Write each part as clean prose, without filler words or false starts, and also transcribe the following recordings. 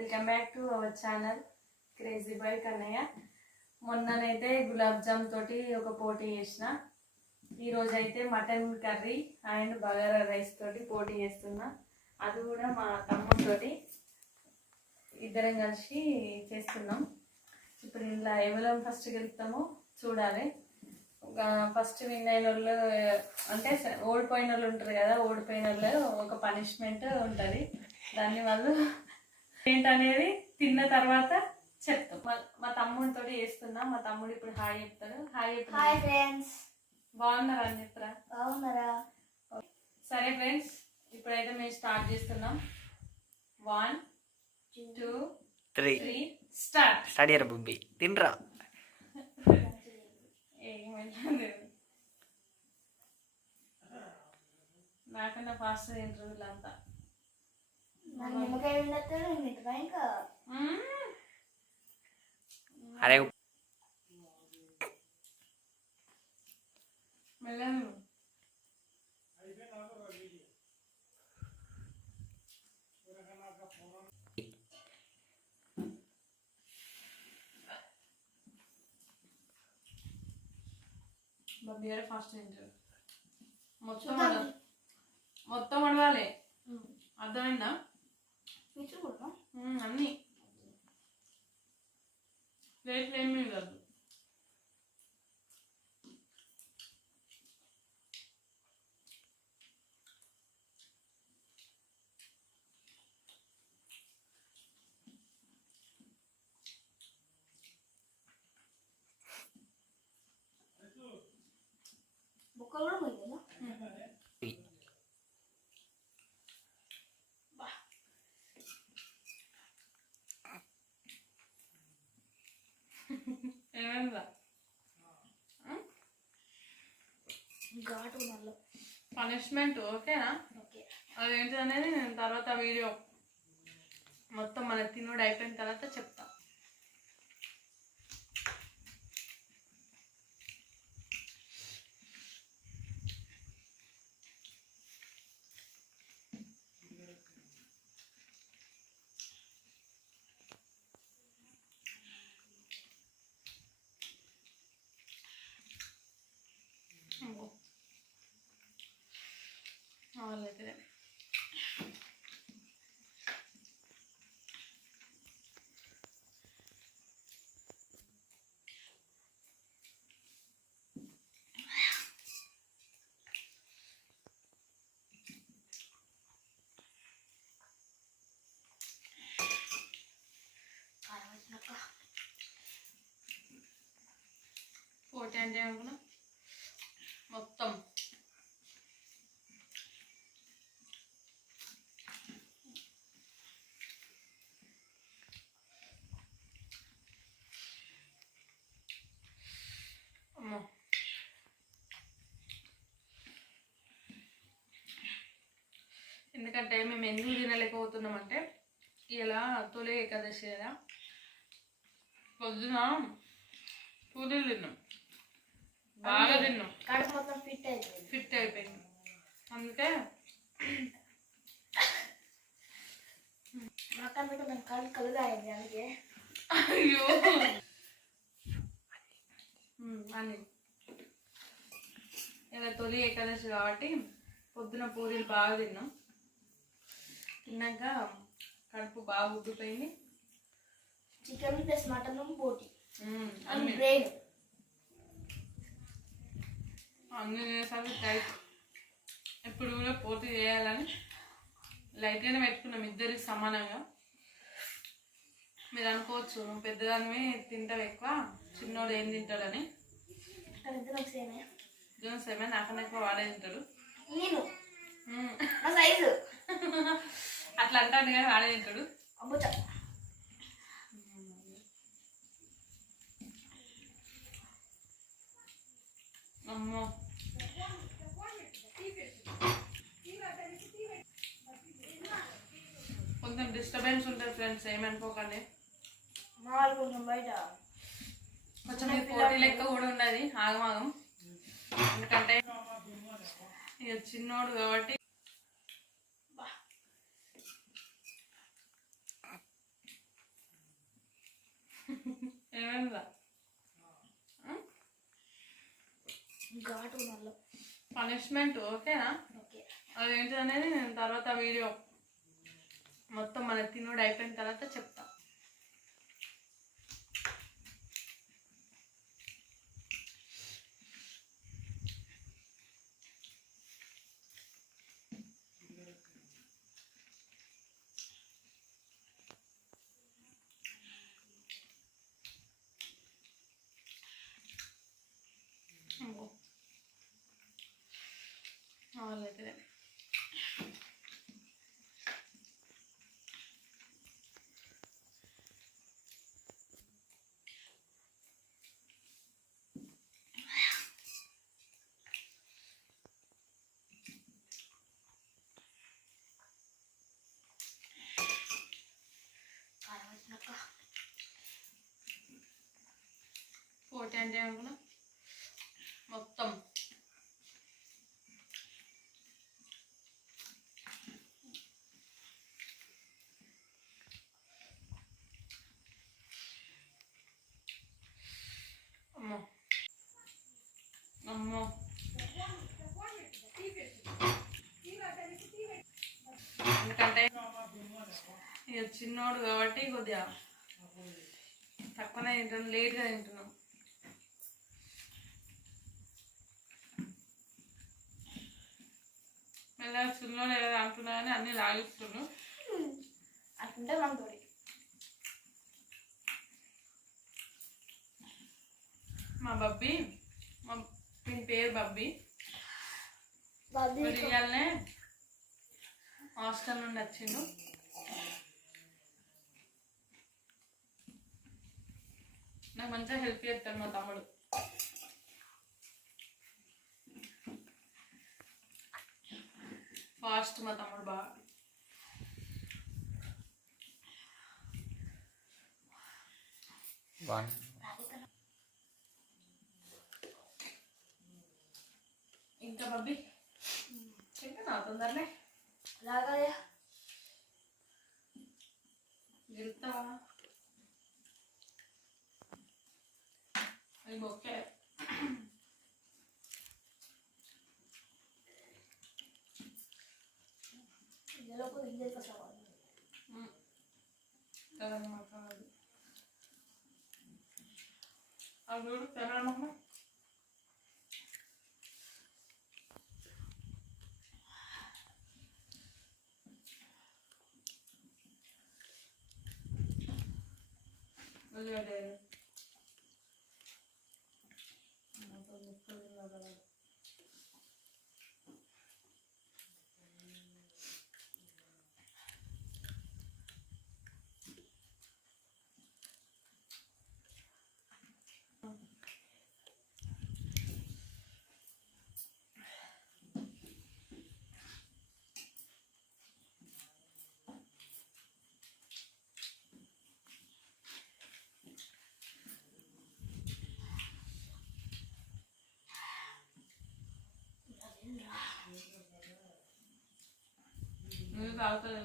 Welcome back to our channel crazy boy Kannayya. మొన్ననైతే గులాబ్ జామ్ తోటి ఒక పోటీ చేసిన. ఈరోజు అయితే mutton curry and bagara rice తోటి పోటీ చేస్తున్నా. అది కూడా మా తమ్ముడితోటి ఇద్దరం కలిసి చేస్తున్నాం. ఇప్పుడు ఇలా ఎవరో ఫస్ట్ గెలుస్తామో చూడాలి. ఫస్ట్ విన్ అయిన వాళ్ళు అంటే ఓడిపోయిన వాళ్ళు ఉంటారు కదా, ఓడిపోయిన వాళ్ళు ఒక పనిష్మెంట్ ఉంటుంది. దాన్ని వాళ్ళు ఏంటనేది తిన్న తర్వాత చెప్తాం. మా తమ్ముడితో చేస్తున్నా. మా తమ్ముడు ఇప్పుడు హాయ్ చెప్తాడు. హాయ్ ఫ్రెండ్స్, బాగున్నారా అని చెప్తారా? బాగున్నారా? సరే ఫ్రెండ్స్, ఇప్పుడైతే మేము స్టార్ట్ చేస్తున్నాం. 1 2 3 స్టార్ట్. స్టార్ట్ బుబ్బి తినరా. నాకన్నా ఫాస్ట్ తింటారు వీళ్ళంతా. అరే మెల్లగా బబ్బీ ఫాస్ట్ తింటారు. మొత్తం వడవాలి. అర్థమైందా? అన్నీ ప్లేట్లు ఏమీ కాదు. బుక్కలు కూడా పోయిందా? ఏమైందా? ఘాటు మళ్ళీ పనిష్మెంట్ ఓకేనా? ఓకే. అదేంటి అనేది నేను తర్వాత వీడియో మొత్తం మన తినుడు అయిపోయిన తర్వాత చెప్తా. వాళ్ళైతే పోటీ అంటే ఏమనుకున్నా మొత్తం ఎందుకంటే మేము ఎందుకు తినలేకపోతున్నామంటే ఇలా తొలి ఏకాదశి కదా, పొద్దున పూరీలు తిన్నాం, బాగా తిన్నాం, కడుపు మొత్తం ఫిట్ అయిపోయింది. అందుకే మొత్తం మీద మేము కలుగా అయింది. అందుకే అయ్యో అని ఇలా తొలి ఏకాదశి కాబట్టి పొద్దున పూరీలు బాగా తిన్నాం. తిన్నాక కడుపు బాగా ఉడ్డిపోయింది. చికెన్ ప్లస్ మటన్ పోటీ అన్ని బ్రెయిన్ అన్ని చేసాము. టైట్ ఇప్పుడు కూడా పోటీ చేయాలని లైట్గానే పెట్టుకున్నాం, ఇద్దరికి సమానంగా. మీరు అనుకోవచ్చు నువ్వు పెద్దదానివి తింటావు ఎక్కువ, చిన్నోడు ఏం తింటాడని. సేమే, నాకన్నా ఎక్కువ వాడే తింటాడు. అట్లా అంటాను కానీ వాడే తింటాడు. అమ్మో కొంచెం డిస్టర్బెన్స్ ఉంటుంది ఫ్రెండ్స్, ఏమనుకోకండి. బయట కొంచెం పోటీ లెక్క కూడా ఉన్నది, ఆగమాగం. ఎందుకంటే ఇక చిన్నోడు కాబట్టి ఏమైందా ఘాటు నల్ల పనిష్మెంట్ ఓకేనా? ఓకే. అదేంటి అనేది నేను తర్వాత వీడియో మొత్తం మన తినుడు అయిపోయిన తర్వాత చెప్తా. వాళ్ళైతే కారం వచ్చినాక పోటీ అంటే ఏమనుకున్నా మొత్తం అమ్మో అమ్మో ఎందుకంటే ఇక చిన్నోడు కాబట్టి కొద్దిగా తక్కువనే తింటాను, లేట్గా తింటున్నాం. మెల్లగా చిన్నోడు ఏదో అంటున్నా కానీ అన్నీ లాగిస్తున్నాడు. అట్లుంటే మనతోడి మా బబ్బీ, దీని పేరు బబ్బీ. బాబీ ఇవాళనే హాస్టల్ నుండి వచ్చిండు. నాకు మంచిగా హెల్ప్ చేస్తాడు మా తమ్ముడు. ఫాస్ట్ మా తమ్ముడు బాగా. ఇంకా బబ్బీ ఇంకా తొందరనే లాగాయా గెలుస్తావా? అది ఓకే. ఇందులోకి ఇంజల్ కసావాలి మాట్లాడదు అది తెరమమ్మా. నువ్వు తాగుతుంది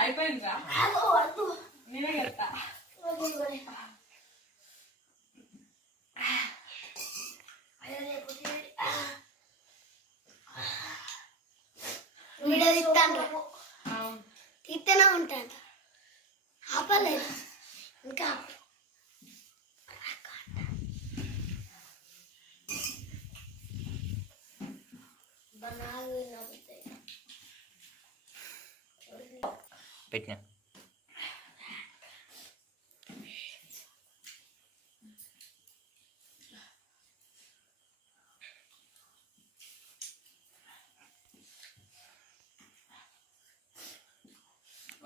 అయిపోయిందిరా. నేనే చెప్తా. తీస్తూనే ఉంటాను ఆపలేదు ఇంకా పెట్టినా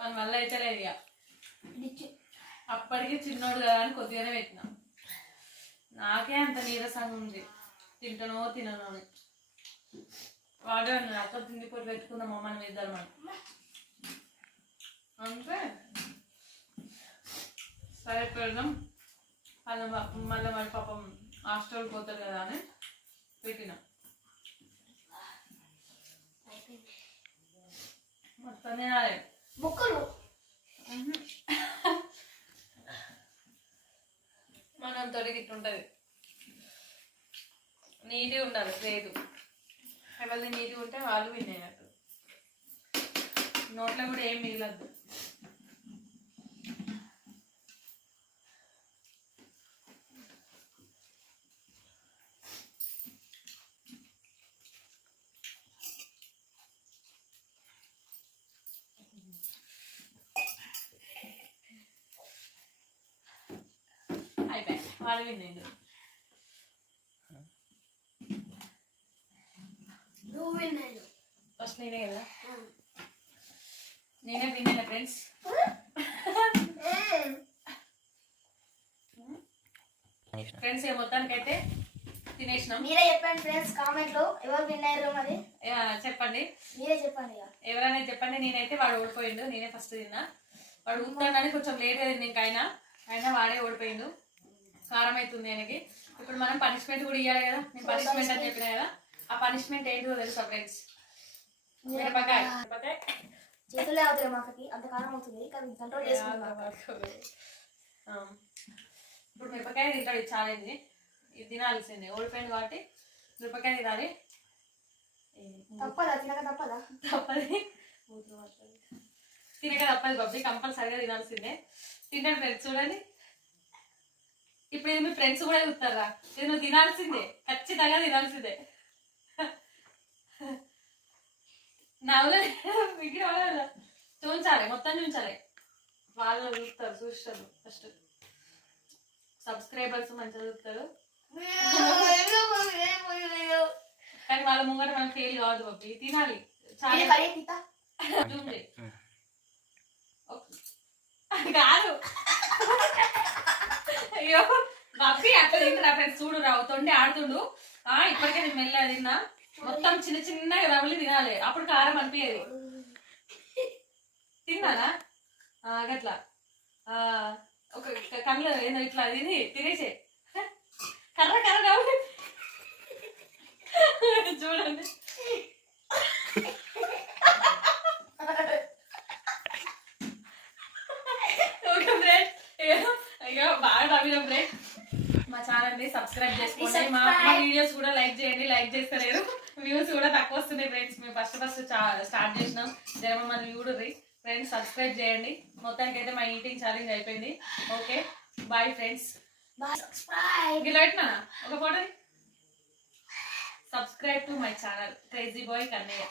మన వల్ల అయితే లేదు ఇక. డిచ్చు అప్పటికి చిన్నోడు కదా అని కొద్దిగానే పెట్టిన. నాకే అంత నీరసంగా ఉంది, తింటానో తినను అని. వాడే అన్నాడు అక్క తిండిపోటు పెట్టుకుందామా మనం ఇద్దరం అని. అంటే సరే పెడదాం, మళ్ళీ మన పాపం హాస్టల్ పోతారు కదా అని పెట్టిన. మొత్తం తినాలి ముక్కలు మనం తొడిగి ఇట్టుంటది, నీట్గా ఉండాలి. లేదు ఎవరిది నీట్గా ఉంటే వాళ్ళు వినేటట్టు, నోట్లో కూడా ఏం మిగలద్దు. అయిపోయి వాళ్ళు వినేది. నువ్వు విన్నాను ఫస్ట్ నేనే కదా, నేనే విన్నాను ఫ్రెండ్స్. ఫ్రెండ్స్ మొత్తానికైతే తినేసినాం. మీరే చెప్పండి ఫ్రెండ్స్ కామెంట్ లో ఎవరు విన్నారు మరి చెప్పండి, మీరే చెప్పండి ఇక. ఎవరైనా చెప్పండి. నేనైతే వాడు ఓడిపోయిండు, నేనే ఫస్ట్ తిన్నా. వాడు ఊతాడని కొంచెం లేట్గా తిన్నా, అయినా వాడే ఓడిపోయిండు. కారం అవుతుంది ఆయనకి. ఇప్పుడు మనం పనిష్మెంట్ కూడా ఇవ్వాలి కదా, నేను పనిష్మెంట్ అని చెప్పిన కదా. ఆ పనిష్మెంట్ ఏంటో తెలుసా ఫ్రెండ్స్? మిరపకాయ. చేతులే అవుతాయి మాకకి, అంత కారం అవుతుంది కానీ కంట్రోల్ చేసుకుంటాం. ఇప్పుడు మిరపకాయ తింటాడు, ఇది ఛాలెంజ్. ఇది తినాల్సిందే, ఓడిపోయింది కాబట్టి మిరపకాయ తినాలి. తప్పదా తినక తప్పదా? తప్పది, తినక తప్పదు బబ్బీ, కంపల్సరిగా తినాల్సిందే. తింటాడు ఫ్రెండ్స్, చూడండి. ఇప్పుడు ఇది మీ ఫ్రెండ్స్ కూడా చూస్తారా? ఇది నువ్వు తినాల్సిందే, ఖచ్చితంగా తినాల్సిందే. నవ్వులే మిగిలిన వాళ్ళ చూపించాలి, మొత్తం చూపించాలి. వాళ్ళు చూస్తారు ఫస్ట్ సబ్స్క్రైబర్స్ మంచిగా చూస్తారు, కానీ వాళ్ళ ముంగట మనం ఫెయిల్ కావద్దు బబ్బీ, తినాలి. చాలా చూడండి కాదు. అయ్యో బబ్బీ అట్లా తింటారా ఫ్రెండ్స్? చూడు తొండి ఆడుతుండు. ఇప్పటికే నేను మెల్లగా తిన్నా, మొత్తం చిన్న చిన్నగా రవలి తినాలి, అప్పుడు కారం అనిపించేది. తిన్నానా గట్లా ఒక కళ్ళు ఏదో ఇట్లా తినేసే కర్ర కర్ర రవలి చూడండి. అయ్యో బాగా నవ్విన ఫ్రెండ్. మా ఛానల్ ని సబ్స్క్రైబ్ చేసుకోండి, మా వీడియోస్ కూడా లైక్ చేయండి. లైక్ చేస్తలేరు, వ్యూస్ కూడా తక్కువ వస్తున్నాయి ఫ్రెండ్స్. మేము ఫస్ట్ స్టార్ట్ చేసినాం, జరమ మన చూడుర్రి ఫ్రెండ్స్. సబ్స్క్రైబ్ చేయండి. మొత్తానికి అయితే మా ఈటింగ్ ఛాలెంజ్ అయిపోయింది. Okay bye friends. ఇలా పెట్టినా ఒక photo. Subscribe to my channel crazy boy Kannayya.